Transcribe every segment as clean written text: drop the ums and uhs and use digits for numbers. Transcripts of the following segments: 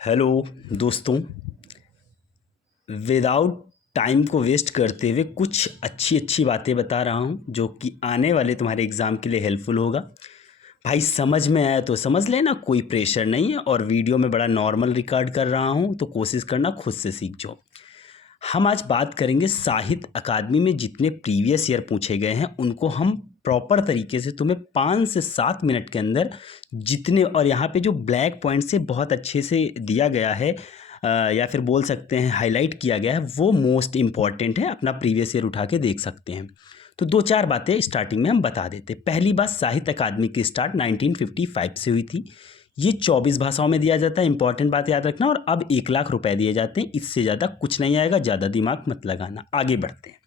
Hello दोस्तों, without time को waste करते हुए कुछ अच्छी अच्छी बातें बता रहा हूँ जो कि आने वाले तुम्हारे एग्ज़ाम के लिए हेल्पफुल होगा। भाई समझ में आया तो समझ लेना, कोई प्रेशर नहीं है और वीडियो में बड़ा नॉर्मल रिकॉर्ड कर रहा हूँ तो कोशिश करना खुद से सीख जाओ। हम आज बात करेंगे साहित्य अकादमी में जितने प्रीवियस ईयर पूछे गए हैं उनको हम प्रॉपर तरीके से तुम्हें 5 से 7 मिनट के अंदर जितने, और यहाँ पे जो ब्लैक पॉइंट से बहुत अच्छे से दिया गया है या फिर बोल सकते हैं हाईलाइट किया गया है, वो मोस्ट इम्पॉर्टेंट है। अपना प्रीवियस ईयर उठा के देख सकते हैं। तो दो चार बातें स्टार्टिंग में हम बता देते। पहली बात, साहित्य अकादमी की स्टार्ट 1955 से हुई थी। ये 24 भाषाओं में दिया जाता है, इंपॉर्टेंट बात याद रखना। और अब 1 लाख रुपए दिए जाते हैं, इससे ज़्यादा कुछ नहीं आएगा, ज़्यादा दिमाग मत लगाना। आगे बढ़ते हैं।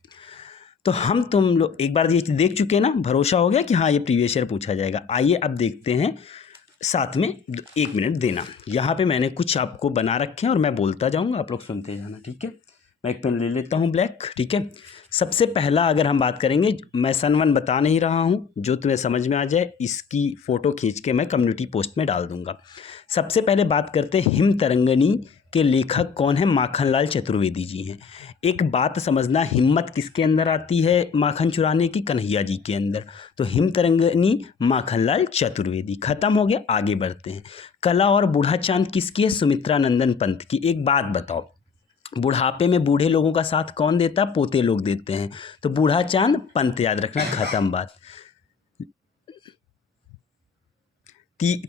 तो हम तुम लोग एक बार ये देख चुके हैं ना, भरोसा हो गया कि हाँ ये प्रीवियस ईयर पूछा जाएगा। आइए अब देखते हैं, साथ में 1 मिनट देना। यहाँ पे मैंने कुछ आपको बना रखे हैं और मैं बोलता जाऊँगा, आप लोग सुनते जाना, ठीक है। मैं एक पेन ले लेता हूँ ब्लैक, ठीक है। सबसे पहला अगर हम बात करेंगे, मैं सन 1 बता नहीं रहा हूँ, जो तुम्हें समझ में आ जाए इसकी फ़ोटो खींच के मैं कम्युनिटी पोस्ट में डाल दूँगा। सबसे पहले बात करते हैं, हिम तरंगिणी के लेखक कौन है? माखनलाल चतुर्वेदी जी हैं। एक बात समझना, हिम्मत किसके अंदर आती है माखन चुराने की? कन्हैया जी के अंदर। तो हिम तरंगिणी माखनलाल चतुर्वेदी। खत्म हो गया, आगे बढ़ते हैं। कला और बूढ़ा चांद किसकी है? सुमित्रा नंदन पंत की। एक बात बताओ, बुढ़ापे में बूढ़े लोगों का साथ कौन देता? पोते लोग देते हैं। तो बूढ़ा चांद पंत याद रखना, खत्म बात।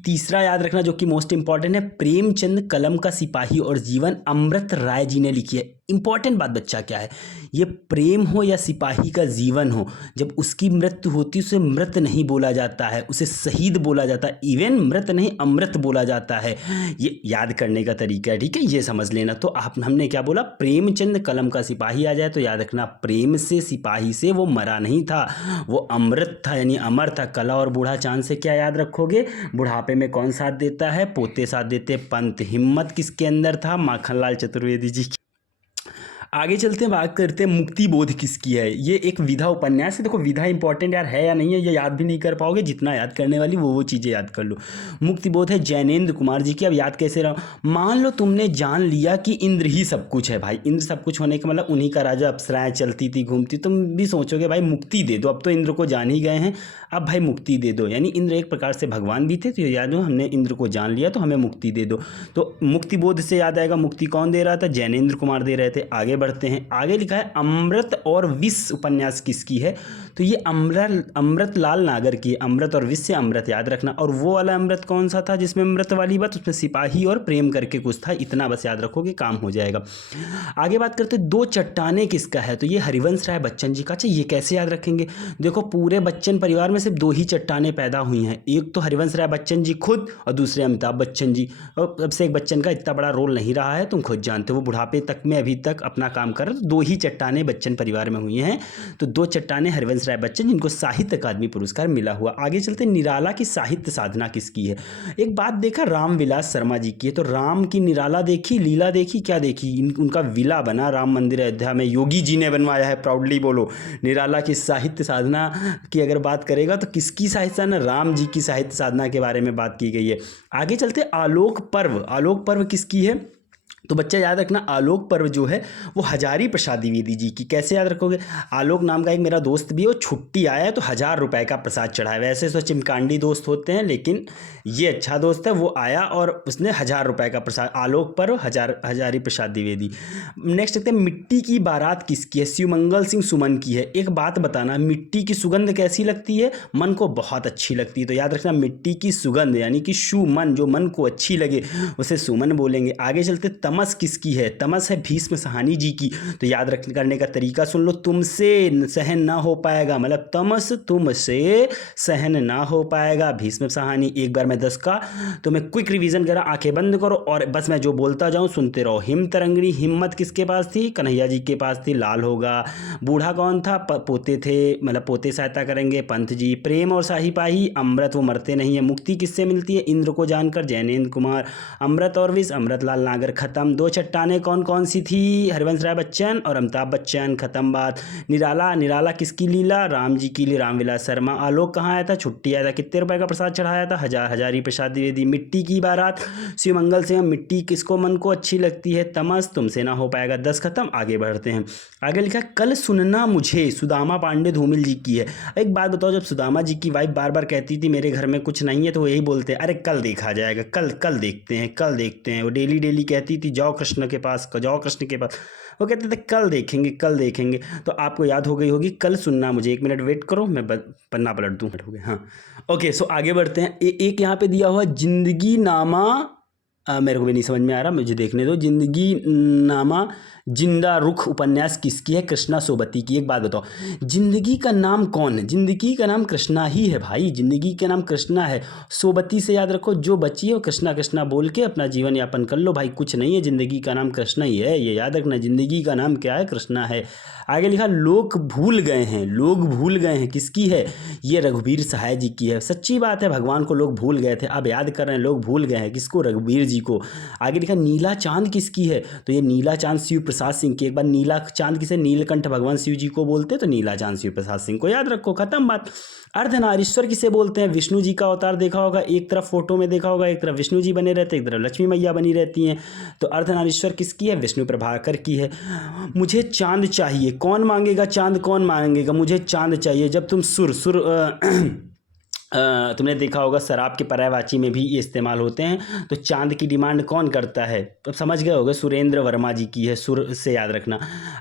तीसरा याद रखना जो कि मोस्ट इंपॉर्टेंट है, प्रेमचंद कलम का सिपाही और जीवन अमृत राय जी ने लिखी है। इंपॉर्टेंट बात बच्चा क्या है, ये प्रेम हो या सिपाही का जीवन हो, जब उसकी मृत्यु होती है उसे मृत नहीं बोला जाता है, उसे शहीद बोला जाता है। इवन मृत नहीं, अमृत बोला जाता है। ये याद करने का तरीका है, ठीक है, ये समझ लेना। तो हमने क्या बोला? प्रेमचंद कलम का सिपाही आ जाए तो याद रखना, प्रेम से, सिपाही से वो मरा नहीं था, वो अमृत था, यानी अमर था। कला और बूढ़ा चांद से क्या याद रखोगे? बुढ़ापे में कौन साथ देता है? पोते साथ देते, पंत। हिम्मत किसके अंदर था? माखनलाल चतुर्वेदी जी की। आगे चलते हैं, बात करते हैं मुक्ति बोध किसकी है। ये एक विधा उपन्यास है। देखो विधा इंपॉर्टेंट यार है या नहीं है ये याद भी नहीं कर पाओगे, जितना याद करने वाली वो चीज़ें याद कर लो। मुक्ति बोध है जैनेन्द्र कुमार जी की। अब याद कैसे रहा? मान लो तुमने जान लिया कि इंद्र ही सब कुछ है। भाई इंद्र सब कुछ होने का मतलब उन्हीं का राजा, अप्सराएं चलती थी घूमती, तुम भी सोचोगे भाई मुक्ति दे दो, अब तो इंद्र को जान ही गए हैं, अब भाई मुक्ति दे दो। यानी इंद्र एक प्रकार से भगवान भी थे, तो याद हो हमने इंद्र को जान लिया तो हमें मुक्ति दे दो। तो मुक्ति बोध से याद आएगा, मुक्ति कौन दे रहा था? जैनेन्द्र कुमार दे रहे थे। आगे बढ़ते हैं, आगे लिखा है अमृत और विष उपन्यास किसकी है? तो ये अमृतलाल नागर की। अमृत और विष से अमृत याद रखना। और वो वाला अमृत कौन सा था जिसमें अमृत वाली बात? उसमें सिपाही और प्रेम करके कुछ था। इतना बस याद रखोगे, काम हो जाएगा। आगे बात करते हैं, दो चट्टाने किसका है? तो ये हरिवंश राय बच्चन जी का। अच्छा ये कैसे याद रखेंगे? देखो पूरे बच्चन परिवार में सिर्फ 2 ही चट्टाने पैदा हुई हैं, एक तो हरिवंश राय बच्चन जी खुद और दूसरे अमिताभ बच्चन जी। और अब से एक बच्चन का इतना बड़ा रोल नहीं रहा है, तुम खुद जानते हो, वो बुढ़ापे तक में अभी तक अपना काम कर रहे। 2 ही चट्टाने बच्चन परिवार में हुई हैं, तो 2 चट्टाने हरिवंश राय बच्चन जिनको साहित्य अकादमी पुरस्कार मिला हुआ। आगे चलते, निराला की साहित्य साधना किसकी है? एक बात देखा, रामविलास शर्मा जी की है। तो राम की निराला देखी, लीला देखी, क्या देखी? उनका विला बना राम मंदिर अयोध्या में, योगी जी ने बनवाया है, प्राउडली बोलो। निराला की साहित्य साधना की अगर बात करेगा तो किसकी साहित्य साधना? राम जी की साहित्य साधना के बारे में बात की गई है। आगे चलते, आलोक पर्व। आलोक पर्व किसकी है? तो बच्चा याद रखना, आलोक पर्व जो है वो हजारी प्रसाद द्विवेदी जी की। कैसे याद रखोगे? आलोक नाम का एक मेरा दोस्त भी है, वो छुट्टी आया तो 1000 रुपए का प्रसाद चढ़ाया। वैसे तो चिमकांडी दोस्त होते हैं, लेकिन ये अच्छा दोस्त है, वो आया और उसने 1000 रुपए का प्रसाद। आलोक पर्व हजारी प्रसाद द्विवेदी। नेक्स्ट देखते हैं, मिट्टी की बारात किसकी है? शिवमंगल सिंह सुमन की है। एक बात बताना, मिट्टी की सुगंध कैसी लगती है? मन को बहुत अच्छी लगती है। तो याद रखना, मिट्टी की सुगंध यानी कि सुमन, जो मन को अच्छी लगे उसे सुमन बोलेंगे। आगे चलते, तमस किसकी है? तमस है भीष्म सहानी जी की। तो याद करने का तरीका सुन लो, तुमसे सहन ना हो पाएगा, मतलब तमस तुमसे सहन ना हो पाएगा, भीष्म सहानी। एक बार मैं 10 का तो मैं क्विक रिवीजन करा, आंखें बंद करो और बस मैं जो बोलता जाऊं सुनते रहो। हिम तरंगिणी, हिम्मत किसके पास थी? कन्हैया जी के पास थी, लाल होगा। बूढ़ा कौन था? पोते थे, मतलब पोते सहायता करेंगे, पंत जी। प्रेम और सिपाही, अमृत वो मरते नहीं है। मुक्ति किससे मिलती है? इंद्र को जानकर, जैनेन्द्र कुमार। अमृत और विष, अमृतलाल नागर। खत्म खत्म। दो चट्टानें कौन कौन सी थी? हरिवंश राय बच्चन और अमिताभ बच्चन, खत्म बात। निराला, निराला किसकी लीला? राम जी की लीला, रामविलास शर्मा। आलोक कहाँ आया था? छुट्टी आया था। कितने रुपए का प्रसाद चढ़ाया था? 1000, हजारी प्रसाद द्विवेदी। मिट्टी की बारात, शिवमंगल सिंह। मिट्टी किसको मन को अच्छी लगती है? तमस, तुमसे ना हो पाएगा। 10 खत्म। आगे बढ़ते हैं। आगे लिखा कल सुनना मुझे, सुदामा पांडे धूमिल जी की है। एक बात बताओ, जब सुदामा जी की वाइफ बार बार कहती थी मेरे घर में कुछ नहीं है, तो वो यही बोलते हैं अरे कल देखा जाएगा, कल कल देखते हैं, कल देखते हैं। वो डेली डेली कहती थी जाओ कृष्ण के पास, जाओ कृष्ण के पास। वो कहते थे कल देखेंगे, कल देखेंगे। तो आपको याद हो गई होगी कल सुनना मुझे। 1 मिनट वेट करो, मैं पन्ना पलट दूँ। हो गए, हाँ। ओके, सो आगे बढ़ते हैं। एक यहाँ पे दिया हुआ जिंदगी नामा, मेरे को भी नहीं समझ में आ रहा, मुझे देखने दो। जिंदगी नामा जिंदा रुख उपन्यास किसकी है? कृष्णा सोबती की। एक बात बताओ, जिंदगी का नाम कौन है? जिंदगी का नाम कृष्णा ही है भाई, जिंदगी का नाम कृष्णा है। सोबती से याद रखो, जो बची है वो कृष्णा कृष्णा बोल के अपना जीवन यापन कर लो भाई। कुछ नहीं है, जिंदगी का नाम कृष्णा ही है, ये याद रखना। जिंदगी का नाम क्या है? कृष्णा है। आगे लिखा लोग भूल गए हैं, लोग भूल गए हैं किसकी है? ये रघुवीर सहाय जी की है। सच्ची बात है, भगवान को लोग भूल गए थे, अब याद कर रहे हैं, लोग भूल गए हैं। किसको? रघुवीर जी को। आगे लिखा नीला चांद किसकी है? तो ये नीला चांद शिव प्रसाद सिंह की। एक बार नीला चांद किसे? नीलकंठ भगवान शिव जी को बोलते, तो नीला चांद शिव प्रसाद सिंह को याद रखो, खत्म बात। अर्धनारीश्वर किसे बोलते हैं? विष्णु जी का अवतार देखा होगा, एक तरफ फोटो में देखा होगा, एक तरफ विष्णु जी बने रहते, एक तरफ लक्ष्मी मैया बनी रहती हैं। तो अर्धनारीश्वर किसकी है? विष्णु प्रभाकर की है। मुझे चांद चाहिए, कौन मांगेगा चांद? कौन मांगेगा? मुझे चांद चाहिए। जब तुम तुमने देखा होगा शराब के पर्यायवाची में भी ये इस्तेमाल होते हैं। तो चांद की डिमांड कौन करता है? तो समझ गए होगे, सुरेंद्र वर्मा जी की है, सुर से याद रखना।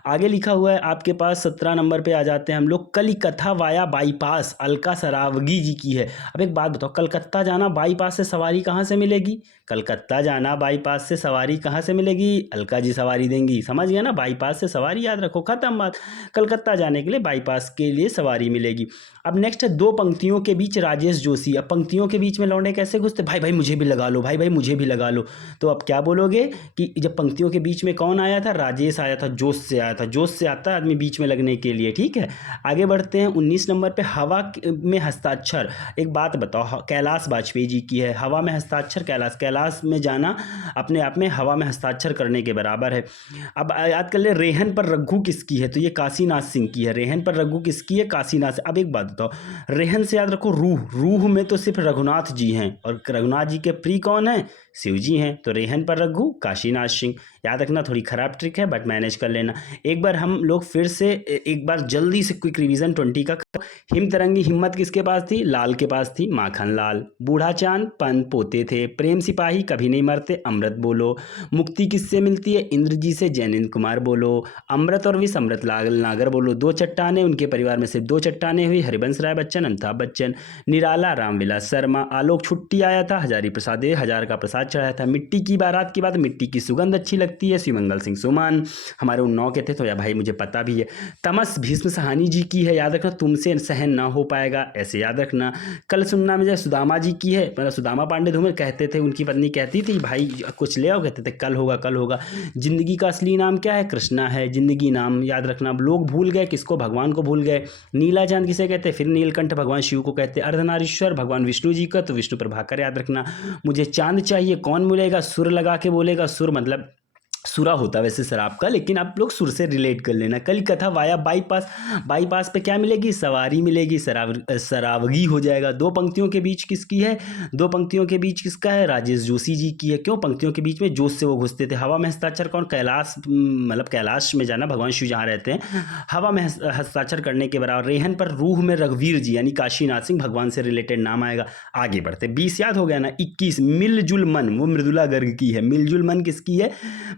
आगे लिखा हुआ है आपके पास 17 नंबर पे आ जाते हैं हम लोग। कलिकथा वाया बाईपास, अलका सरावगी जी की है। अब एक बात बताओ, कलकत्ता जाना बाईपास से सवारी कहाँ से मिलेगी? कलकत्ता जाना बाईपास से सवारी कहाँ से मिलेगी? अलका जी सवारी देंगी, समझ गया ना। बाईपास से सवारी याद रखो, खत्म बात। कलकत्ता जाने के लिए बाईपास के लिए सवारी मिलेगी। अब नेक्स्ट है दो पंक्तियों के बीच राजेश जोशी। अब पंक्तियों के बीच में लौंडे कैसे घुसते? भाई भाई मुझे भी लगा लो, भाई भाई मुझे भी लगा लो। तो अब क्या बोलोगे कि जब पंक्तियों के बीच में कौन आया था? राजेश आया था, जोश से आया था। जोश से आता है आदमी बीच में लगने के लिए, ठीक है। आगे बढ़ते हैं 19 नंबर पे हवा में हस्ताक्षर। एक बात बताओ, कैलाश वाजपेयी जी की है। हवा में हस्ताक्षर, कैलाश में जाना अपने आप में हवा में हस्ताक्षर करने के बराबर है। अब याद कर ले, रेहन पर रघु किसकी है? तो ये काशीनाथ सिंह की है। रेहन पर रघु किसकी है? काशीनाथ। अब एक बात बताओ, रेहन से याद रखो रूह, रूह में तो सिर्फ रघुनाथ जी हैं, और रघुनाथ जी के प्रिय कौन है? शिव जी हैं। तो रेहन पर रघु, काशीनाथ सिंह। याद रखना, थोड़ी खराब ट्रिक है बट मैनेज कर लेना। एक बार हम लोग फिर से एक बार जल्दी से क्विक रिवीजन 20 का। हिम तरंगी हिम्मत किसके पास थी? लाल के पास थी, माखन लाल। बूढ़ा चांद पंत पोते थे। प्रेम सिपाही कभी नहीं मरते, अमृत बोलो। मुक्ति किससे मिलती है? इंद्र जी से, जैनिंद्र कुमार बोलो। अमृत और विष, अमृत लाल नागर बोलो। दो चट्टाने, उनके परिवार में से दो चट्टाने हुई, हरिवंश राय बच्चन, अमिताभ बच्चन। निराला, रामविलास शर्मा। आलोक छुट्टी आया था, हजारी प्रसाद 1000 का प्रसाद चढ़ाया था। मिट्टी की बारात की बात, मिट्टी की सुगंध अच्छी लगती है, शिवमंगल सिंह सुमन। हमारे उन 9 के थे, तो या भाई मुझे पता भी है। तमस भीष्म सहानी जी की है, याद रखना। तुमसे सहन ना हो पाएगा, ऐसे याद रखना। कल सुनना मुझे सुदामा जी की है, मतलब सुदामा पांडे धूमिल कहते थे, उनकी पत्नी कहती थी भाई कुछ ले आओ, कहते थे कल होगा कल होगा। जिंदगी का असली नाम क्या है? कृष्णा है। जिंदगी नाम याद रखना। लोग भूल गए किसको? भगवान को भूल गए। नीला चांद किसे कहते हैं? फिर नीलकंठ भगवान शिव को कहते हैं। अर्धनारीश्वर भगवान विष्णु जी का, तो विष्णु प्रभाकर याद रखना। मुझे चांद चाहिए, कौन बोलेगा? सुर लगा के बोलेगा। सुर मतलब सुरा होता है वैसे शराब का, लेकिन आप लोग सुर से रिलेट कर लेना। कल कथा वाया बाईपास, बाईपास पे क्या मिलेगी? सवारी मिलेगी, सरावगी हो जाएगा। दो पंक्तियों के बीच किसकी है? दो पंक्तियों के बीच किसका है? राजेश जोशी जी की है। क्यों? पंक्तियों के बीच में जोश से वो घुसते थे। हवा में हस्ताक्षर कौन? कैलाश, मतलब कैलाश में जाना, भगवान शिव जहाँ रहते हैं, हवा में हस्ताक्षर करने के बराबर। रेहन पर रूह में रघुवीर जी यानी काशीनाथ सिंह, भगवान से रिलेटेड नाम आएगा। आगे बढ़ते, 20 याद हो गया ना। 21 मिलजुल मन, वो मृदुला गर्ग की है। मिलजुल मन किसकी है?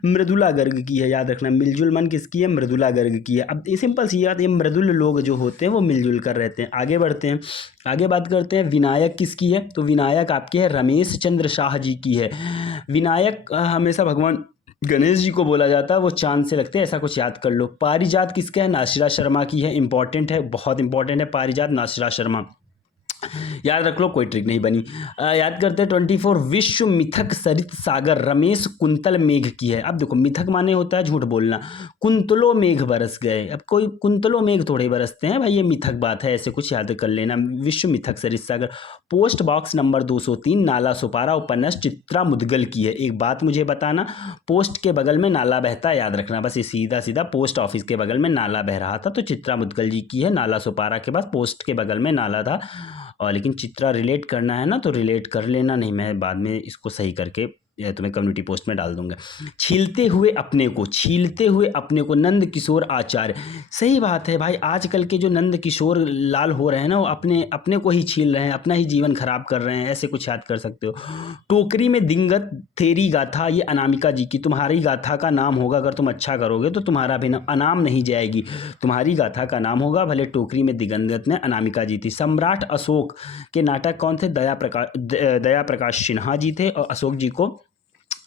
मृदुला गर्ग की है, याद रखना। मिलजुल मन किसकी है? मृदुला गर्ग की है। अब ये सिंपल सी बात, ये मृदुल लोग जो होते हैं वो मिलजुल कर रहते हैं। आगे बढ़ते हैं, आगे बात करते हैं विनायक किसकी है? तो विनायक आपके है रमेश चंद्र शाह जी की है। विनायक हमेशा भगवान गणेश जी को बोला जाता है, वो चांद से लगते हैं, ऐसा कुछ याद कर लो। पारिजात किसका है? नासिरा शर्मा की है। इंपॉर्टेंट है, बहुत इंपॉर्टेंट है पारिजात, नासिरा शर्मा। याद रख लो, कोई ट्रिक नहीं बनी। याद करते हैं 24 विश्व मिथक सरित सागर रमेश कुंतल मेघ की है। अब देखो मिथक माने होता है झूठ बोलना, कुंतलों मेघ बरस गए, अब कोई कुंतलों मेघ थोड़े बरसते हैं भाई, ये मिथक बात है, ऐसे कुछ याद कर लेना। विश्व मिथक सरित सागर। पोस्ट बॉक्स नंबर 203 नाला सुपारा उपन्यास चित्रा मुदगल की है। एक बात मुझे बताना, पोस्ट के बगल में नाला बहता, याद रखना बस, ये सीधा सीधा पोस्ट ऑफिस के बगल में नाला बह रहा था, तो चित्रा मुदगल जी की है। नाला सुपारा के पास पोस्ट के बगल में नाला था। और लेकिन चित्रा रिलेट करना है ना, तो रिलेट कर लेना, नहीं मैं बाद में इसको सही करके तुम्हें कम्युनिटी पोस्ट में डाल दूंगा। छीलते हुए अपने को, छीलते हुए अपने को, नंद किशोर आचार्य। सही बात है भाई, आजकल के जो नंद किशोर लाल हो रहे हैं ना, वो अपने अपने को ही छील रहे हैं, अपना ही जीवन खराब कर रहे हैं, ऐसे कुछ याद कर सकते हो। टोकरी में दिंगत तेरी गाथा, ये अनामिका जी की, तुम्हारी गाथा का नाम होगा, अगर तुम अच्छा करोगे तो तुम्हारा भी अनाम नहीं जाएगी, तुम्हारी गाथा का नाम होगा, भले टोकरी में दिगंगत में अनामिका जी थी। सम्राट अशोक के नाटक कौन थे? दया प्रकाश सिन्हा जी थे, और अशोक जी को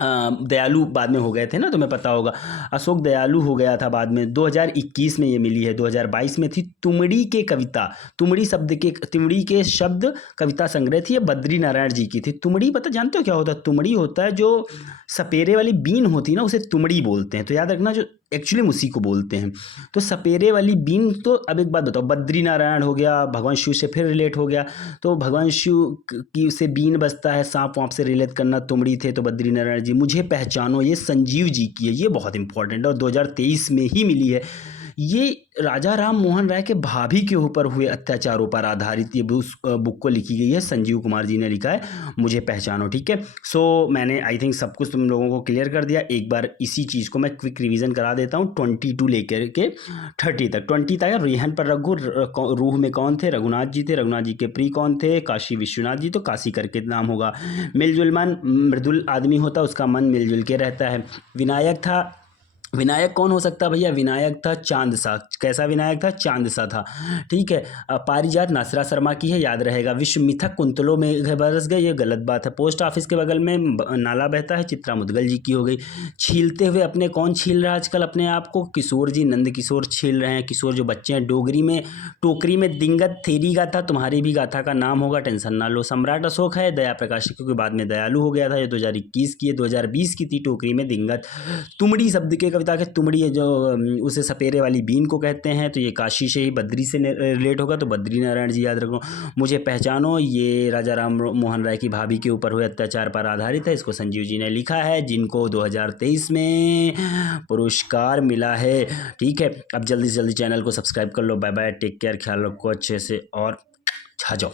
दयालु बाद में हो गए थे ना, तुम्हें पता होगा, अशोक दयालु हो गया था बाद में। 2021 में ये मिली है, 2022 में थी। तुमड़ी के कविता, तुमड़ी के शब्द कविता संग्रह थी, ये बद्री नारायण जी की थी। तुमड़ी पता जानते हो क्या होता है? तुमड़ी होता है जो सपेरे वाली बीन होती है ना, उसे तुमड़ी बोलते हैं, तो याद रखना, जो एक्चुअली उसी को बोलते हैं। तो सपेरे वाली बीन, तो अब एक बात बताओ, बद्री नारायण हो गया, भगवान शिव से फिर रिलेट हो गया, तो भगवान शिव की से बीन बजता है, सांप वाँप से रिलेट करना, तुमड़ी थे तो बद्री नारायण जी। मुझे पहचानो, ये संजीव जी की है, ये बहुत इंपॉर्टेंट है और 2023 में ही मिली है। ये राजा राम मोहन राय के भाभी के ऊपर हुए अत्याचारों पर आधारित ये बुक को लिखी गई है, संजीव कुमार जी ने लिखा है, मुझे पहचानो। ठीक है, सो मैंने आई थिंक सब कुछ तुम लोगों को क्लियर कर दिया। एक बार इसी चीज़ को मैं क्विक रिवीजन करा देता हूँ। 22 लेकर के 30 तक। 20 तक रेहन पर रघु, रूह में कौन थे? रघुनाथ जी थे। रघुनाथ जी के प्रिय कौन थे? काशी विश्वनाथ जी, तो काशी करके नाम होगा। मिलजुल मन, मृदुल आदमी होता, उसका मन मिलजुल के रहता है। विनायक था, विनायक कौन हो सकता है भैया? विनायक था चांद सा। कैसा विनायक था? चांद सा था। ठीक है। पारिजात नासरा शर्मा की है, याद रहेगा। विश्व मिथक कुंतलों में बरस गए, ये गलत बात है। पोस्ट ऑफिस के बगल में नाला बहता है, चित्रा मुदगल जी की हो गई। छीलते हुए अपने, कौन छील रहा है आजकल अपने आप को? किशोर जी, नंद किशोर छील रहे हैं, किशोर जो बच्चे हैं। डोगरी में, टोकरी में दिंगत थेरी गाथा, तुम्हारी भी गाथा का नाम होगा, टेंशन ना लो। सम्राट अशोक है, दया प्रकाश, क्योंकि बाद में दयालु हो गया था, ये 2021 की है। 2020 की थी टोकरी में दिंगत। तुमड़ी शब्द के कविता के तुमड़ी है जो उसे सपेरे वाली बीन को कहते हैं, तो ये काशी से ही बद्री से रिलेट होगा, तो बद्री नारायण जी याद रखो। मुझे पहचानो, ये राजा राम मोहन राय की भाभी के ऊपर हुए अत्याचार पर आधारित है, इसको संजीव जी ने लिखा है, जिनको 2023 में पुरस्कार मिला है। ठीक है, अब जल्दी से जल्दी चैनल को सब्सक्राइब कर लो। बाय बाय, टेक केयर, ख्याल रखो अच्छे से और छा जाओ।